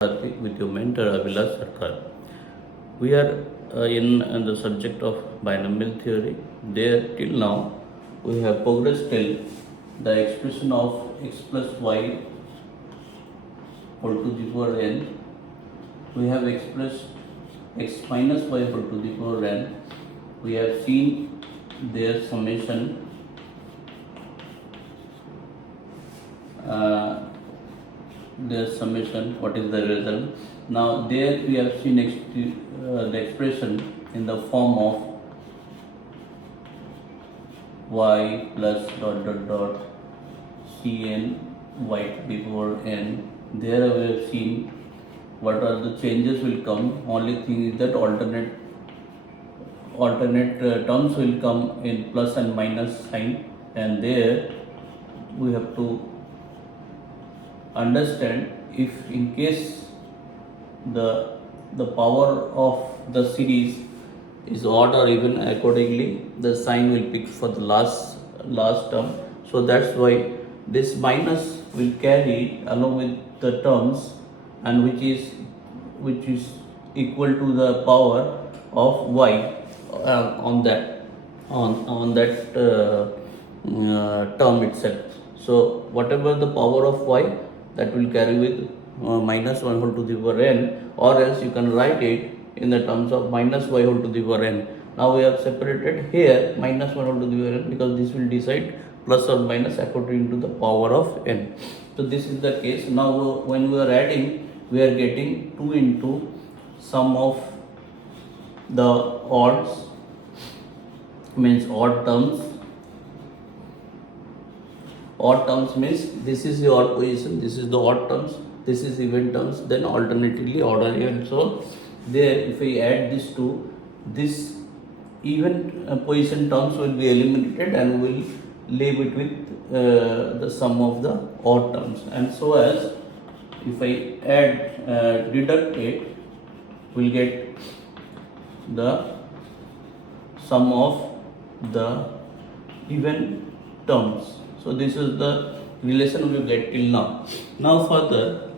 with your mentor Abhilash Sarkar. We are in the subject of binomial theory. There till now we have progressed till the expression of x plus y whole to the power n. We have expressed x minus y whole to the power n. We have seen their summation. What is the result. Now there we have seen the expression in the form of y plus dot dot dot cn y to the power n. There we have seen what are the changes will come. Only thing is that alternate terms will come in plus and minus sign, and there we have to understand if in case the power of the series is odd or even, accordingly the sign will pick for the last term. So that's why this minus will carry along with the terms, and which is equal to the power of y on that term itself. So whatever the power of y, that will carry with minus 1 whole to the power n, or else you can write it in the terms of minus y whole to the power n. Now we have separated here minus 1 whole to the power n because this will decide plus or minus according to the power of n. So this is the case. Now when we are adding, we are getting 2 into sum of the odds, means odd terms. Odd terms means this is the odd position, this is the odd terms, this is even terms, then alternatively odd or even. So there if I add these two, this even position terms will be eliminated and will leave it with the sum of the odd terms. And so as if I add deduct it, we'll get the sum of the even terms. So this is the relation we get till now. Now further,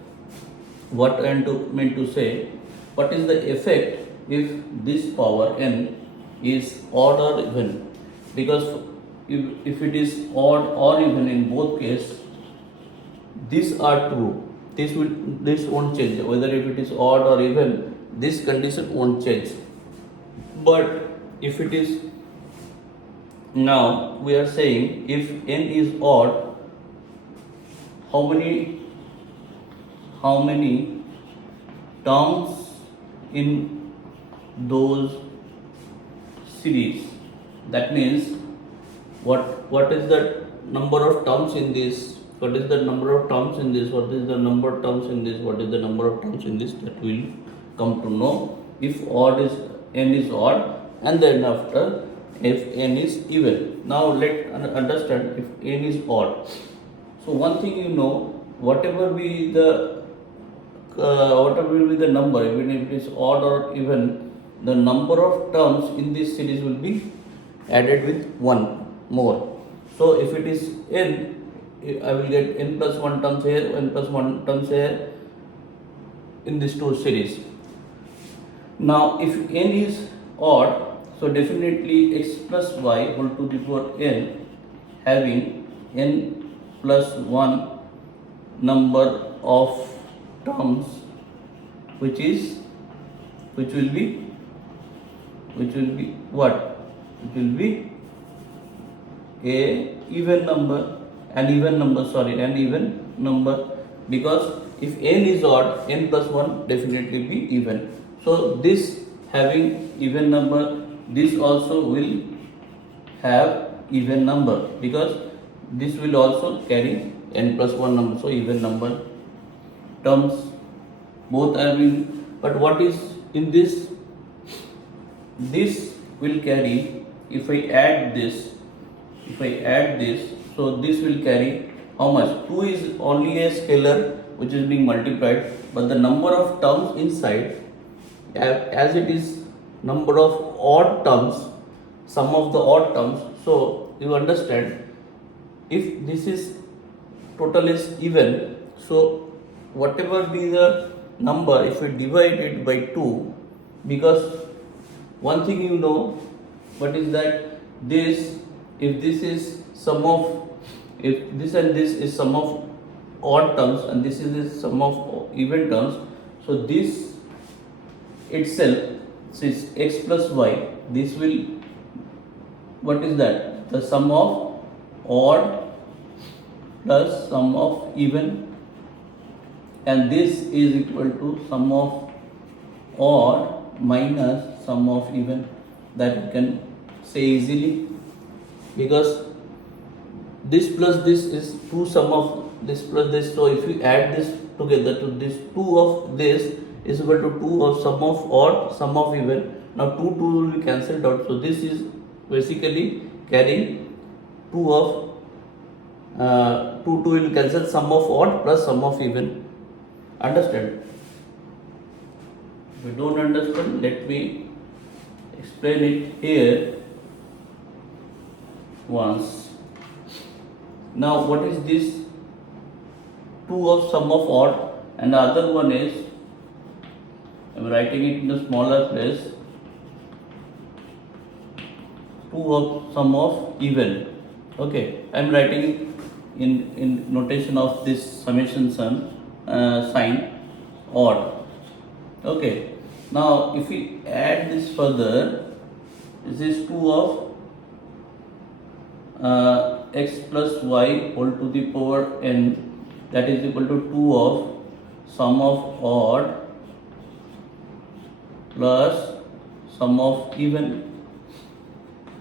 what I meant to say, what is the effect if this power n is odd or even? Because if it is odd or even in both cases, these are true. This won't change. Whether if it is odd or even, this condition won't change. But if it is, now we are saying if n is odd, how many terms in those series? That means what is the number of terms in this? What is the number of terms in this? What is the number of terms in this? What is the number of terms in this? That will come to know if n is odd, and then after if n is even. Now let's understand if n is odd. So one thing you know, whatever will be the number, even if it is odd or even, the number of terms in this series will be added with one more. So if it is n, I will get n plus 1 terms here, n plus 1 terms here in this two series. Now if n is odd, so definitely x plus y whole to the power n having n plus 1 number of terms, which will be what? It will be an even number, because if n is odd, n plus 1 definitely be even. So this having even number, this also will have even number, because this will also carry n plus 1 number. So even number terms both are in. But what is in this? This will carry, if I add this, so this will carry how much? 2 is only a scalar which is being multiplied, but the number of terms inside, as it is number of odd terms, sum of the odd terms. So you understand, if this is total is even, so whatever be the number, if we divide it by 2, because one thing you know, what is that this, if this is sum of, if this and this is sum of odd terms and this is the sum of even terms, so this itself, since x plus y, this will, what is that, the sum of odd plus sum of even, and this is equal to sum of odd minus sum of even, that you can say easily, because this plus this is 2 sum of this plus this, so if you add this together to this, 2 of this is equal to 2 of sum of odd sum of even. Now 2 will be cancelled out, so this is basically carrying 2 of 2 will cancel sum of odd plus sum of even. Understand? If you don't understand, let me explain it here once. Now what is this? 2 of sum of odd, and the other one is, I am writing it in a smaller place, 2 of sum of even. Okay, I am writing it in notation of this summation sign odd. Okay, now if we add this further, this is 2 of x plus y whole to the power n, that is equal to 2 of sum of odd plus sum of even,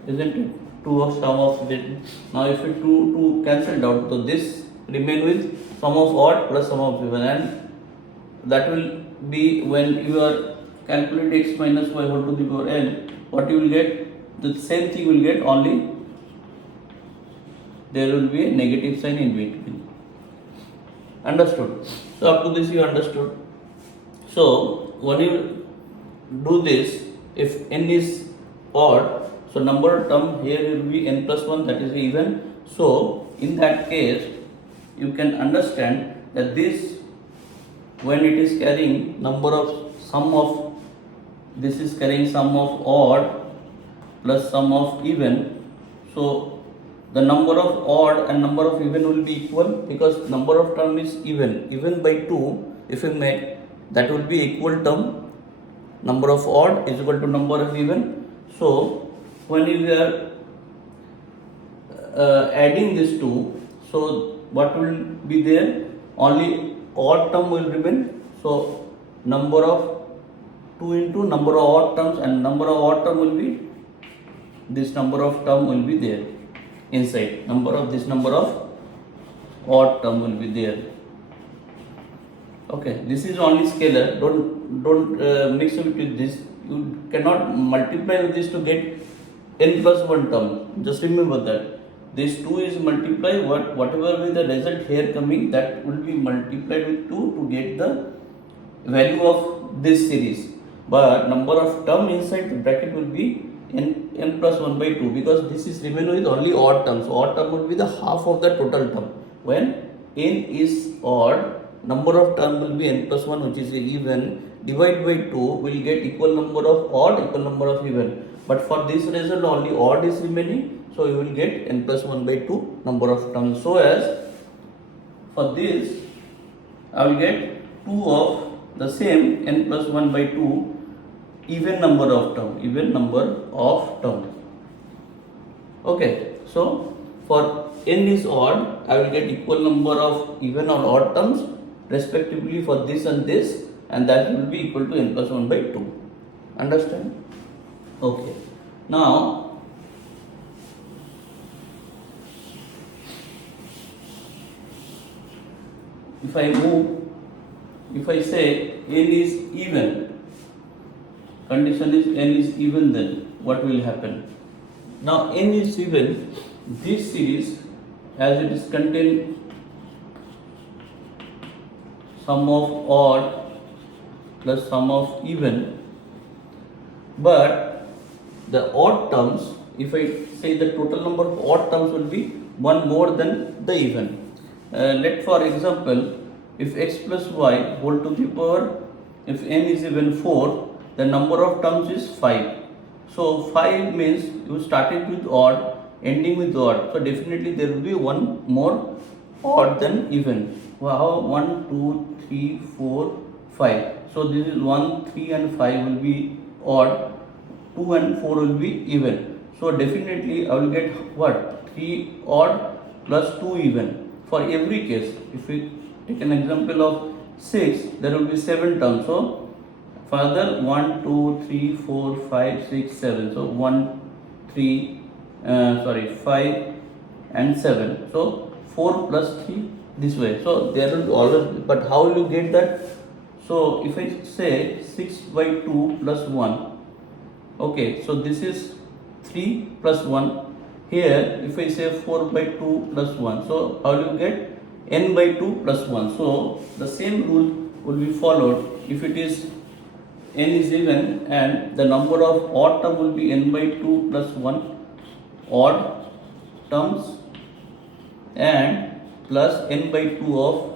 isn't it? 2 of sum of even. Now if we 2 cancelled out, so this remain with sum of odd plus sum of even, and that will be when you are calculate x minus y whole to the power n, what you will get, the same thing will get, only there will be a negative sign in between. Understood? So up to this you understood. So when you do this, if n is odd, so number term here will be n plus 1, that is even. So in that case you can understand that this, when it is carrying number of sum of, this is carrying sum of odd plus sum of even, so the number of odd and number of even will be equal, because number of term is even by 2, if you make, that will be equal term, number of odd is equal to number of even. So when you are adding these two, so what will be there, only odd term will remain, so number of 2 into number of odd terms, and number of odd term will be, this number of term will be there inside, number of this number of odd term will be there. Okay, this is only scalar, don't mix it with this, you cannot multiply with this to get n plus 1 term, just remember that this 2 is multiplied, whatever will the result here coming, that will be multiplied with 2 to get the value of this series, but number of term inside the bracket will be n plus 1 by 2, because this is remain with only odd terms. So odd term will be the half of the total term. When n is odd, number of term will be n plus 1, which is even, divide by 2 will get equal number of odd, equal number of even, but for this result only odd is remaining, so you will get n plus 1 by 2 number of terms. So as for this I will get 2 of the same n plus 1 by 2 even number of term, Okay, so for n is odd, I will get equal number of even or odd terms respectively for this and this, and that will be equal to n plus 1 by 2. Understand? Okay. Now if I say n is even, condition is n is even, then what will happen? Now n is even, this series, as it is contained sum of odd plus sum of even, but the odd terms, if I say the total number of odd terms will be one more than the even. Let for example, if x plus y whole to the power if n is even 4, the number of terms is 5. So 5 means you started with odd, ending with odd. So definitely there will be one more odd than even. How? 1, 2, 3, 4, 5. So this is 1, 3 and 5 will be odd. 2 and 4 will be even. So definitely I will get what? 3 odd plus 2 even. For every case, if we take an example of 6, there will be 7 terms. So further 1, 2, 3, 4, 5, 6, 7. So 1, 3, 5 and 7. So 4 plus 3 this way. So there will always, but how will you get that? So if I say 6 by 2 plus 1, okay, so this is 3 plus 1. Here, if I say 4 by 2 plus 1, so how do you get n by 2 plus 1? So the same rule will be followed. If it is n is even and the number of odd term will be n by 2 plus 1 odd terms, and plus n by 2 of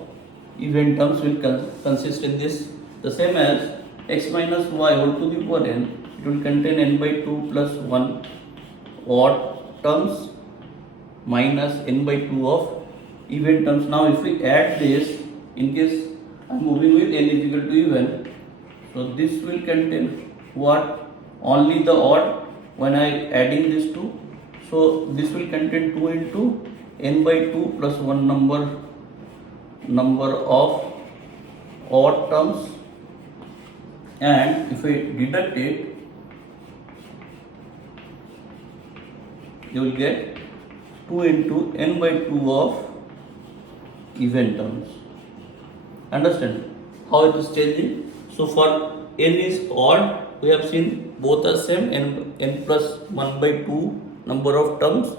even terms will consist in this. The same as x minus y whole to the power n, it will contain n by 2 plus 1 odd terms minus n by 2 of even terms. Now if we add this, in case I am moving with n is equal to even, so this will contain what? Only the odd when I adding these two. So this will contain 2 into n by 2 plus 1 number of odd terms, and if I deduct it, you will get 2 into n by 2 of even terms. Understand how it is changing? So for n is odd, we have seen both are same, n plus 1 by 2 number of terms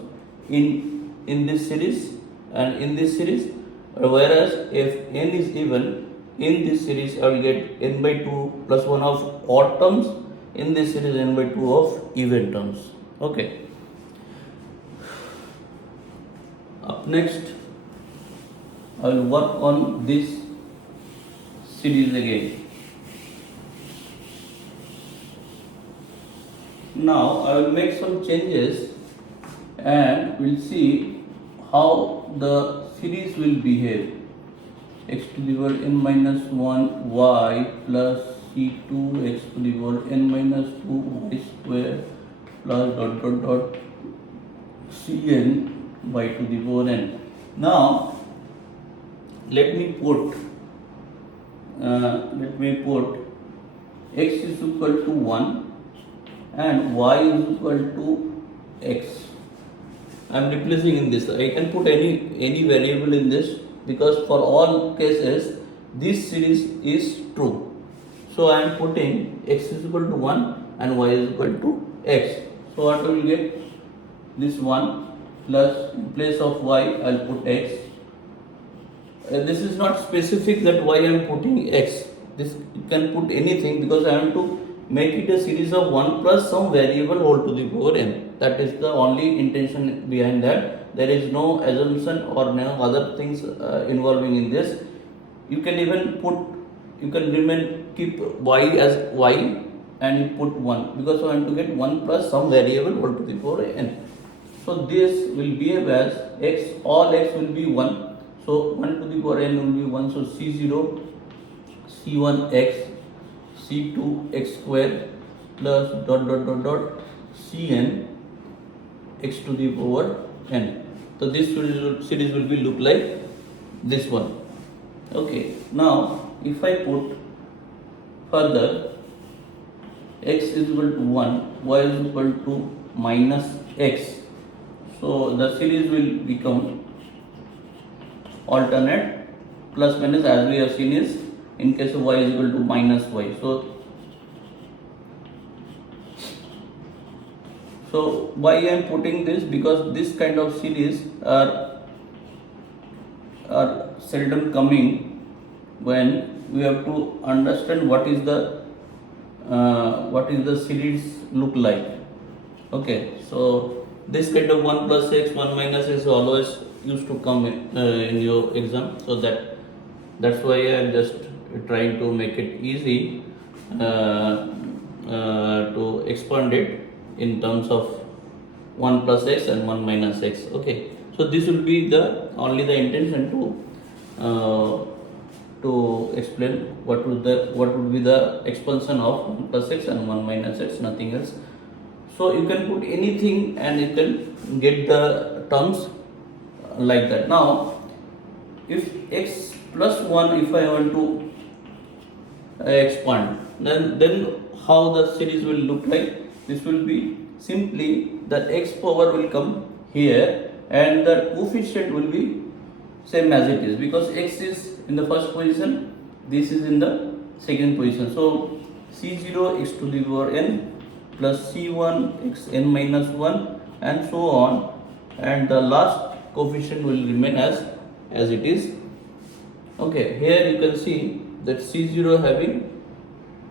in this series and in this series, whereas if n is even, in this series I will get n by 2 plus 1 of odd terms, in this series n by 2 of even terms. Okay. Up next, I will work on this series again. Now I will make some changes and we'll see how the series will behave. X to the power n minus 1 y plus c2 x to the power n minus 2 y square plus dot dot dot cn y to the power n. Now let me put x is equal to 1 and y is equal to x. I am replacing in this. I can put any variable in this, because for all cases this series is true. So I am putting x is equal to 1 and y is equal to x. So what I will get? This 1 plus, in place of y I will put x. This is not specific that why I am putting x. This you can put anything, because I am to make it a series of 1 plus some variable whole to the power n. That is the only intention behind that. There is no assumption or no other things involving in this. You can even keep y as y and you put 1, because I want to get 1 plus some variable whole to the power n. So this will behave as x, all x will be 1. So 1 to the power n will be 1. So c0, c1 x, c2 x square plus dot dot dot dot cn x to the power n. So this series will be look like this one. Okay. Now if I put further x is equal to 1, y is equal to minus x. So the series will become alternate, plus minus, as we have seen is in case of y is equal to minus y. So why I am putting this? Because this kind of series are seldom coming when we have to understand what is the series look like. Okay, so this kind of 1 plus x, 1 minus x always used to come in your exam. So that's why I am just trying to make it easy to expand it in terms of 1 plus x and 1 minus x. Okay, so this will be the only the intention to explain what would be the expansion of 1 plus x and 1 minus x, nothing else. So you can put anything and you can get the terms like that. Now if x plus 1, if I want to expand, then how the series will look like? This will be simply that x power will come here and the coefficient will be same as it is, because x is in the first position, this is in the second position. So c0 x to the power n plus c1 x n minus 1 and so on, and the last coefficient will remain as it is. Okay, here you can see that c0 having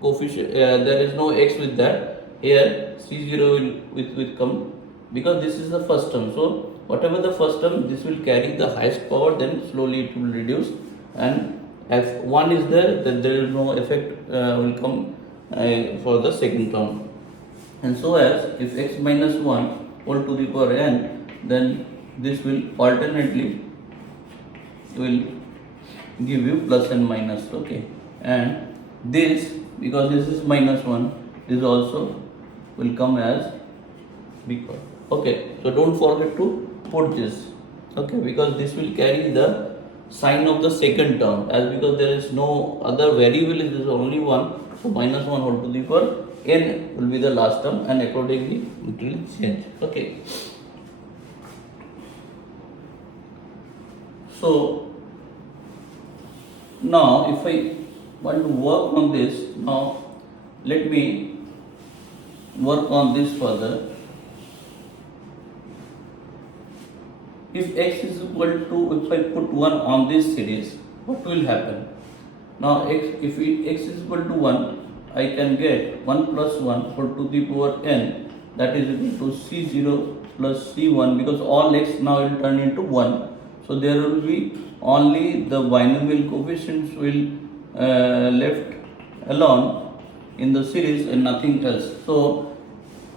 coefficient, there is no x with that. Here c0 will come, because this is the first term. So whatever the first term, this will carry the highest power, then slowly it will reduce, and if 1 is there, then there is no effect will come for the second term. And so as if x minus 1 whole to the power n, then this will alternately will give you plus and minus. Okay, and this, because this is minus 1, this also will come as because. Okay, so don't forget to put this. Okay, because this will carry the sign of the second term, as because there is no other variable, it is only one. So minus 1 whole to the power n will be the last term, and accordingly it will change. Okay, so now if I want to work on this, now let me work on this further. If x is equal to, if I put 1 on this series, what will happen? Now if x is equal to 1, I can get 1 plus 1 whole to the power n, that is equal to c0 plus c1, because all x now will turn into 1. So there will be only the binomial coefficients will left alone in the series and nothing else. So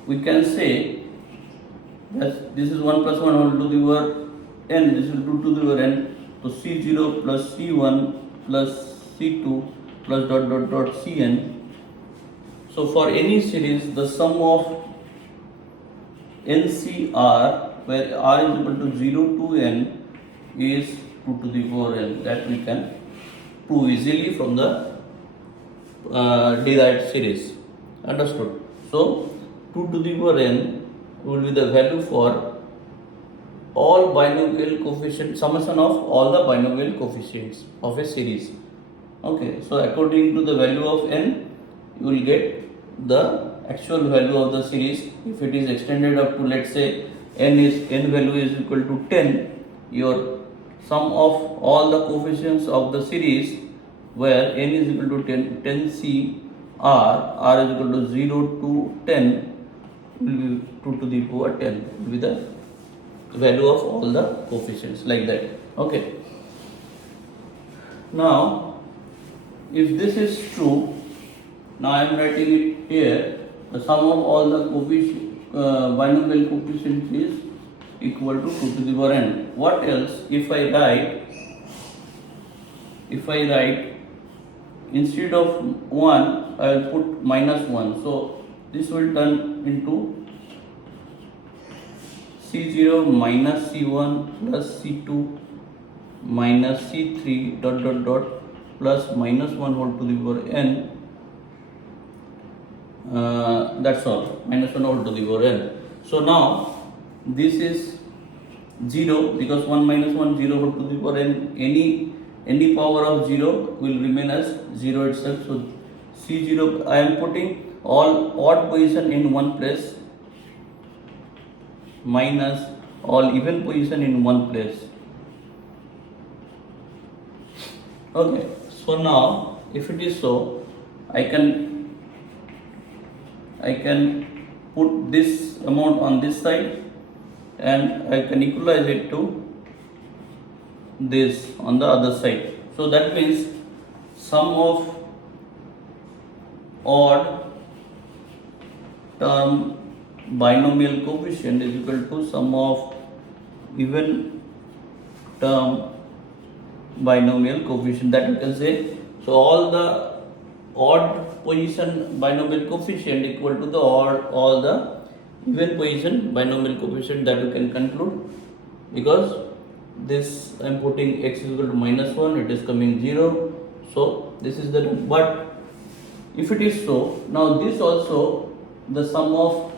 we can say that this is 1 plus 1 whole to the power n, this is 2 to the power n. So c0 plus c1 plus c2 plus dot cn. So for any series, the sum of NCR, where r is equal to 0 to n, is 2 to the power n. That we can prove easily from the derived series. Understood? So 2 to the power n will be the value for all binomial coefficients, summation of all the binomial coefficients of a series. Okay, so according to the value of n, you will get the actual value of the series. If it is extended up to, let's say, n value is equal to 10, your sum of all the coefficients of the series where n is equal to 10 c r is equal to 0 to 10 will be 2 to the power 10 will be the value of all the coefficients, like that. Okay, now if this is true, now I am writing it here, the sum of all the binomial coefficients is equal to 2 to the power n. What else? If I write instead of 1, I will put minus 1. So this will turn into c0 minus c1 plus c2 minus c3 dot plus minus 1 whole to the power n. That's all, minus 1 whole to the power n. So now this is 0, because 1 minus 1 0 whole to the power n, any power of 0 will remain as 0 itself. So c0, I am putting all odd position in one place minus all even position in one place. Okay, so now if it is so, I can put this amount on this side and I can equalize it to this on the other side. So that means sum of odd term binomial coefficient is equal to sum of even term binomial coefficient, that you can say. So all the odd position binomial coefficient equal to the all the even position binomial coefficient, that you can conclude, because this I am putting x is equal to -1, it is coming 0, so this is the. But if it is so, now this also, the sum of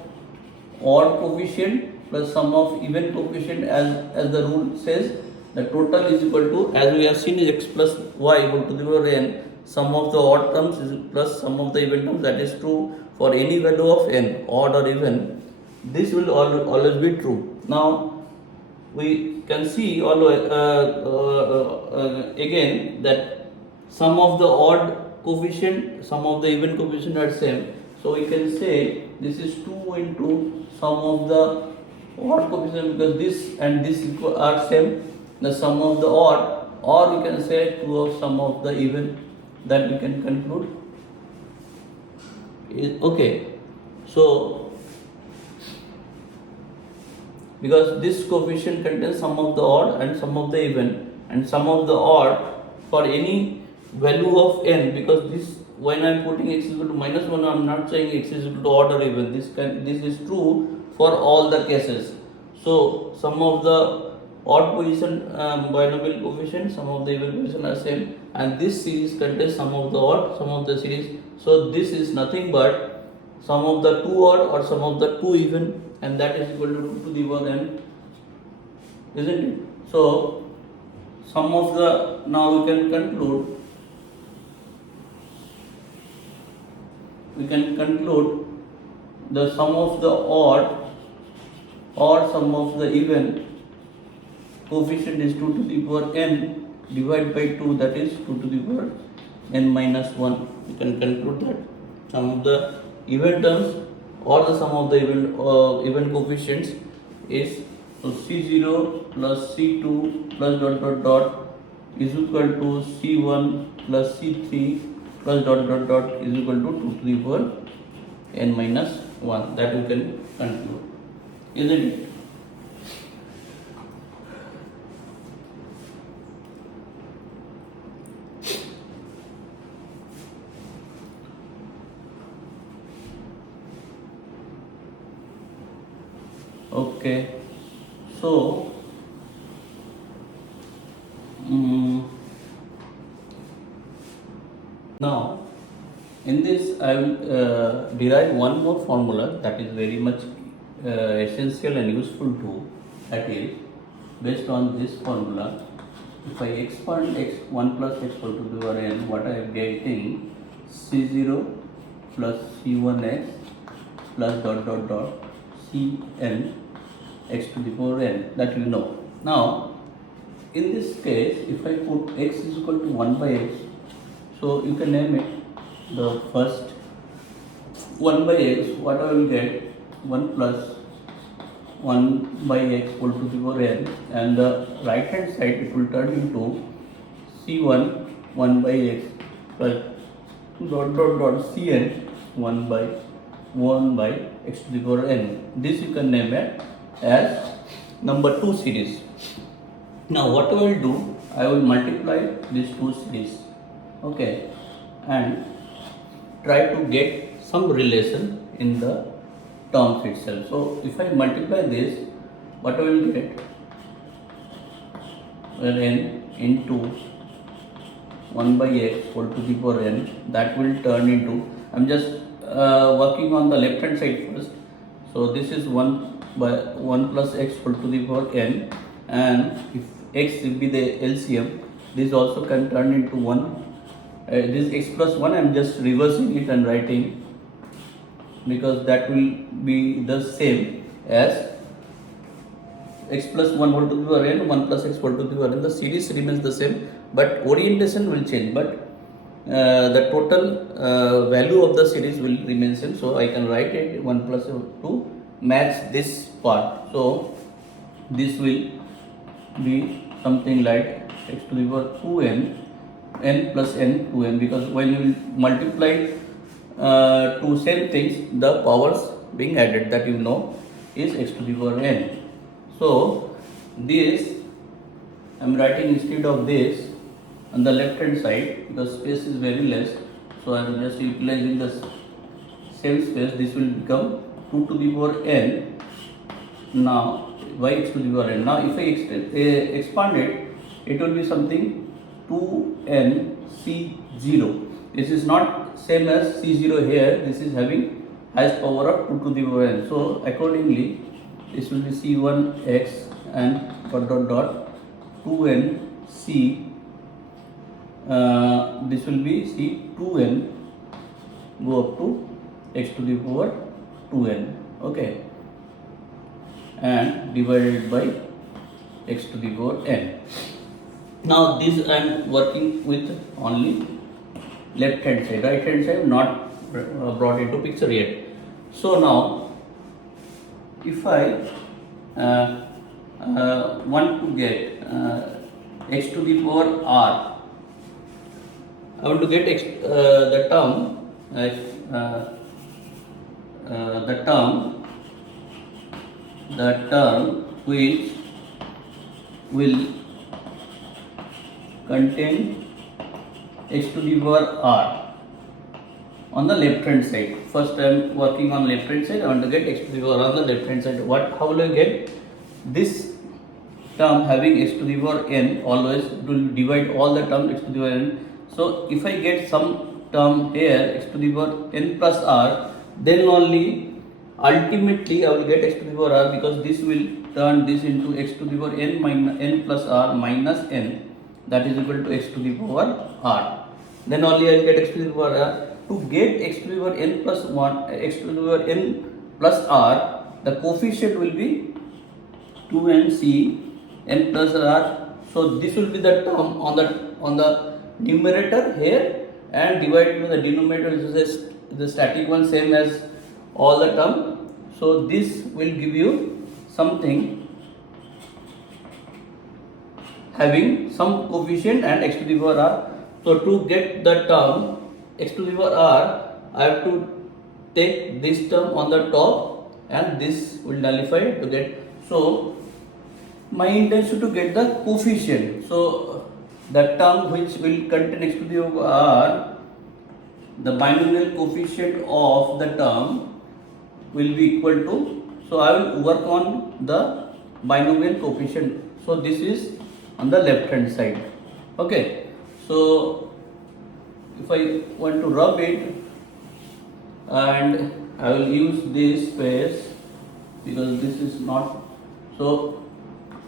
odd coefficient plus sum of even coefficient, as the rule says, the total is equal to, as we have seen, is x plus y equal to the power n. Sum of the odd terms is plus sum of the even terms. That is true for any value of n, odd or even. This will always be true. Now we can see always again that sum of the odd coefficient, sum of the even coefficient are same. So we can say this is 2 into sum of the odd coefficient, because this and this are same, the sum of the odd, or we can say 2 of sum of the even, that we can conclude. Okay, so because this coefficient contains sum of the odd and sum of the even, and sum of the odd for any value of n, because this, when I am putting x is equal to -1, I am not saying x is equal to odd or even. This is true for all the cases. So sum of the odd position binomial coefficient, sum of the even coefficient are same, and this series contains sum of the odd, sum of the series. So this is nothing but sum of the 2 odd or sum of the 2 even, and that is equal to 2 to the power n, isn't it? So sum of the, now we can conclude the sum of the odd or sum of the even coefficient is 2 to the power n divided by 2, that is 2 to the power n minus 1. You can conclude that sum of the even terms or the sum of the even coefficients is, so C0 plus C2 plus dot dot dot is equal to C1 plus C3 plus dot dot dot is equal to 2 to the power n minus 1. That you can conclude, isn't it? Okay, so now in this I will derive one more formula that is very much essential and useful too. That is, based on this formula, if I expand x1 plus x equal to the power n, what I am getting, c0 plus c1x plus dot dot dot cn x to the power n, that you know. Now in this case, if I put x is equal to 1 by x, so you can name it the first 1 by x, what I will get, 1 plus 1 by x equal to the power n, and the right hand side it will turn into c1 1 by x plus dot dot dot cn 1 by x to the power n. This you can name it as number 2 series. Now what I will do, I will multiply these two series, okay, and try to get some relation in the terms itself. So if I multiply this, what I will get, well, n into 1 by x equal to the power n, that will turn into, I am just working on the left hand side first. So this is 1 by 1 plus x equal to the power n, and if x will be the LCM, this also can turn into 1. This x plus 1 I am just reversing it and writing, because that will be the same as x plus 1 whole to the power n, 1 plus x whole to the power n. The series remains the same, but orientation will change, but the total value of the series will remain same. So I can write it 1 plus to match this part. So this will be something like x to the power 2n n plus n to n, because when you multiply two same things, the powers being added, that you know is x to the power n. So this I am writing instead of this on the left hand side, because space is very less, so I am just utilizing the same space. This will become 2 to the power n. Now y x to the power n. Now if I expand it, it will be something 2n c0. This is not same as c0 here. This is having highest power of 2 to the power n. So accordingly, this will be c1 x and dot dot dot 2n c. This will be c2n go up to x to the power 2n. Okay, and divided by x to the power n. Now this I am working with only left hand side. Right hand side not brought into picture yet. So now if I want to get x to the power r, I want to get the term which will contain x to the power r on the left hand side. First I am working on left hand side. I want to get x to the power on the left hand side. How will I get this term having x to the power n? Always it will divide all the term x to the power n. So if I get some term here x to the power n plus r, then only ultimately I will get x to the power r, because this will turn this into x to the power n minus n plus r minus n, that is equal to x to the power r. Then only I will get x to the power r. To get x to the power n plus 1, x to the power n plus r, the coefficient will be 2nc n plus r. So this will be the term on the numerator here, and divided by the denominator, which is the static one, same as all the term. So this will give you something having some coefficient and x to the power r. So to get the term x to the power r, I have to take this term on the top, and this will nullify to get. So my intention to get the coefficient. So the term which will contain x to the power r, the binomial coefficient of the term will be equal to. So I will work on the binomial coefficient. So this is on the left hand side. Okay, so if I want to rub it, and I will use this space because this is not. So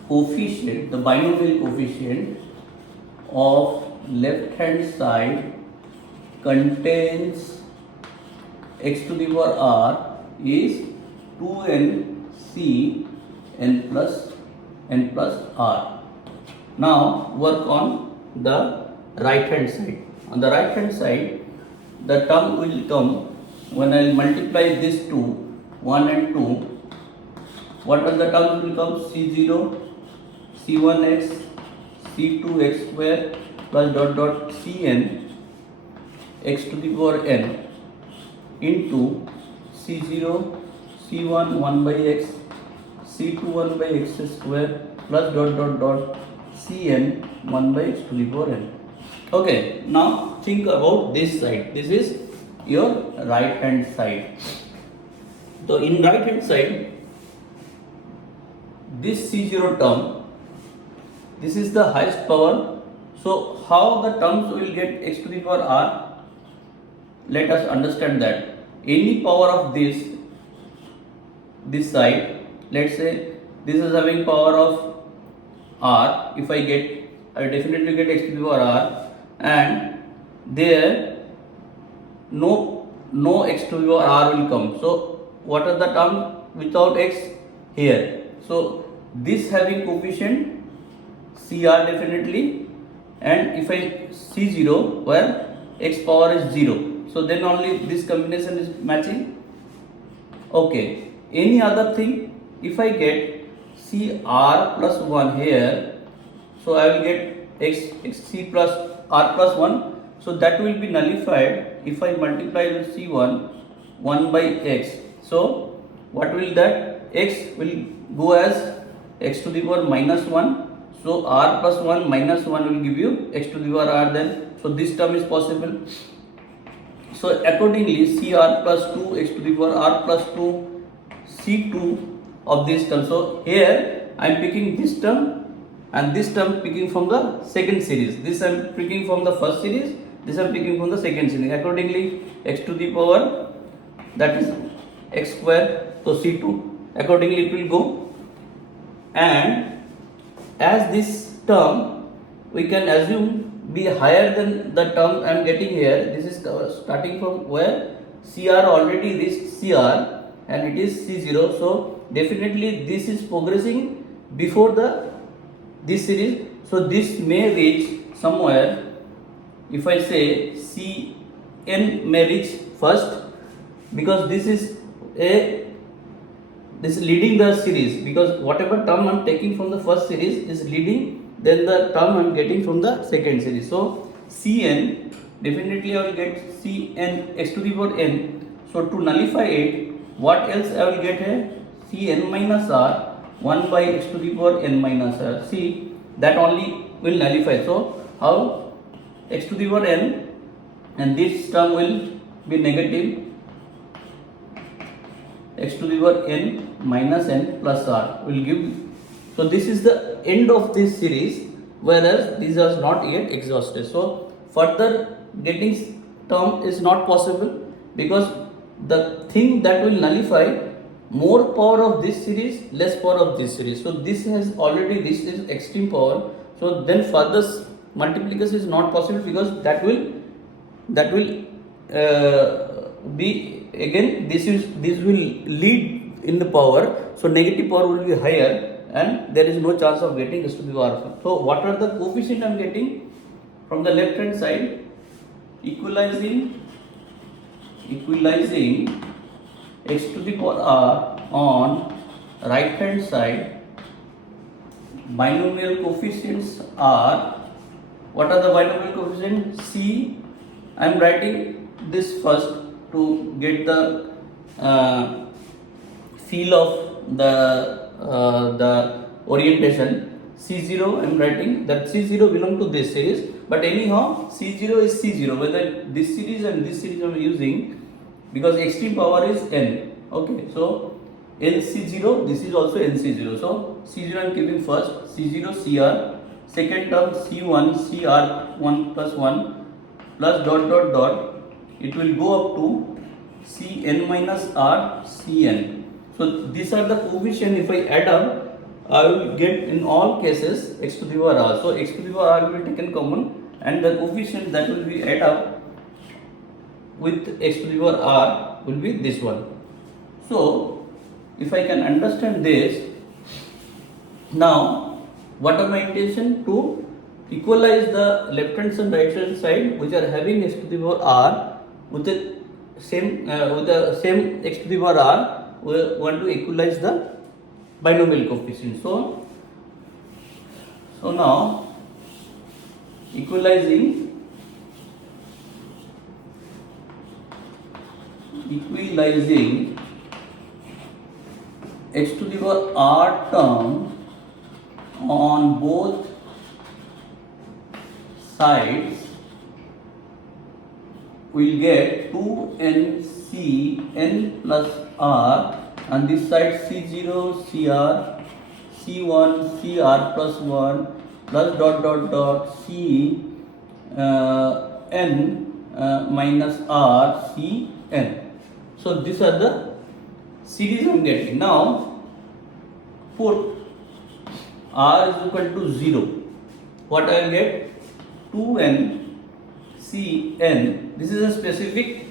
coefficient, the binomial coefficient of left hand side contains x to the power r is 2nc n plus r. Now work on the right hand side. On the right hand side, the term will come when I will multiply this two, 1 and 2. What are the terms will come? c0, c1x, c2x square plus dot dot cn x to the power n into c0, c1 1 by x, c2 1 by x square plus dot dot dot cn 1 by x to the power n. Okay, now think about this side. This is your right hand side. So in right hand side, this c0 term, this is the highest power. So how the terms will get x to the power r? Let us understand that any power of this side, let's say this is having power of r. If I definitely get x to the power r, and there no x to the power r will come. So what are the terms without x here? So this having coefficient cr definitely, and if I c0 where x power is 0, so then only this combination is matching. Okay, any other thing, if I get cr plus 1 here, so I will get x c plus r plus 1. So that will be nullified if I multiply with C1 1 by x. So what will that? X will go as x to the power minus 1. So r plus 1 minus 1 will give you x to the power r then. So this term is possible. So accordingly Cr plus 2 x to the power r plus 2 C2 of this term. So here I am picking this term and this term picking from the second series. This I am picking from the first series. This I am picking from the second series. Accordingly x to the power, that is x square, so C2. Accordingly it will go, and as this term we can assume be higher than the term I am getting here. This is starting from where Cr already reached Cr and it is C0. So definitely this is progressing before this series. So this may reach somewhere, if I say Cn may reach first, because this is leading the series, because whatever term I am taking from the first series is leading then the term I am getting from the second series. So Cn, definitely I will get Cn x to the power n. So to nullify it, what else I will get here? Cn minus r 1 by x to the power n minus r. See, that only will nullify. So how? X to the power n, and this term will be negative x to the power n minus n plus r will give. So this is the end of this series, whereas these are not yet exhausted. So further getting term is not possible, because the thing that will nullify more power of this series, less power of this series. So this has already reached its extreme power. So then further multiplication is not possible, because that will be again, this will lead in the power. So negative power will be higher, and there is no chance of getting x to the power. So what are the coefficient I am getting from the left hand side? Equalizing x to the power r on right hand side. Binomial coefficients are, what are the binomial coefficients? C, I am writing this first to get the feel of the orientation. C0 I am writing that C0 belong to this series, but anyhow C0 is C0 whether this series and this series I am using, because extreme power is n. Okay, so NC0, this is also NC0. So C0 I am keeping first, C0 CR, second term C1 CR1 plus 1 plus dot dot dot, it will go up to Cn minus R Cn. So these are the coefficient. If I add up, I will get in all cases x to the power r. So x to the power r will be taken common, and the coefficient that will be add up with x to the power r will be this one. So if I can understand this, now what are my intention? To equalize the left hand and right hand side which are having x to the power r with the same x to the power r. We want to equalize the binomial coefficient. So now equalizing x to the power r term on both sides, we will get 2nCn plus r, and this side C0 CR C1 CR plus 1 plus dot dot dot C n minus R C n. So these are the series I am getting. Now put R is equal to 0. What I will get? 2n Cn. This is a specific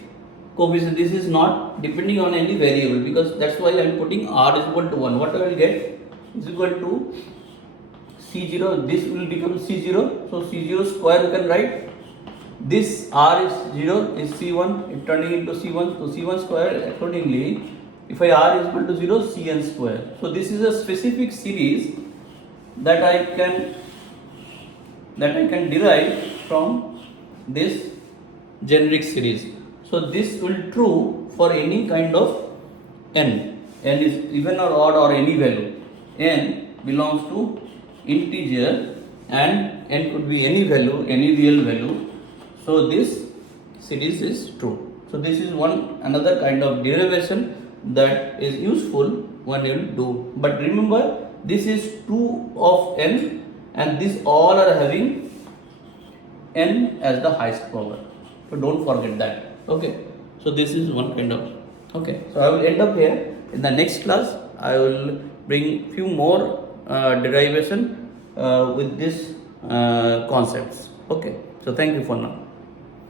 coefficient. This is not depending on any variable, because that's why I am putting r is equal to 1. What I will get is equal to C0. This will become C0. So C0 square you can write. This r is 0 is C1. It turning into C1. So C1 square accordingly. If I r is equal to 0, Cn square. So this is a specific series that I can derive from this generic series. So this will true for any kind of n. N is even or odd or any value. N belongs to integer and n could be any value, any real value. So this series is true. So this is one another kind of derivation that is useful when you do. But remember, this is 2 of n and these all are having n as the highest power. So don't forget that. Okay. So this is one kind of. Okay. So I will end up here. In the next class, I will bring few more derivation with these concepts. Okay. So thank you for now.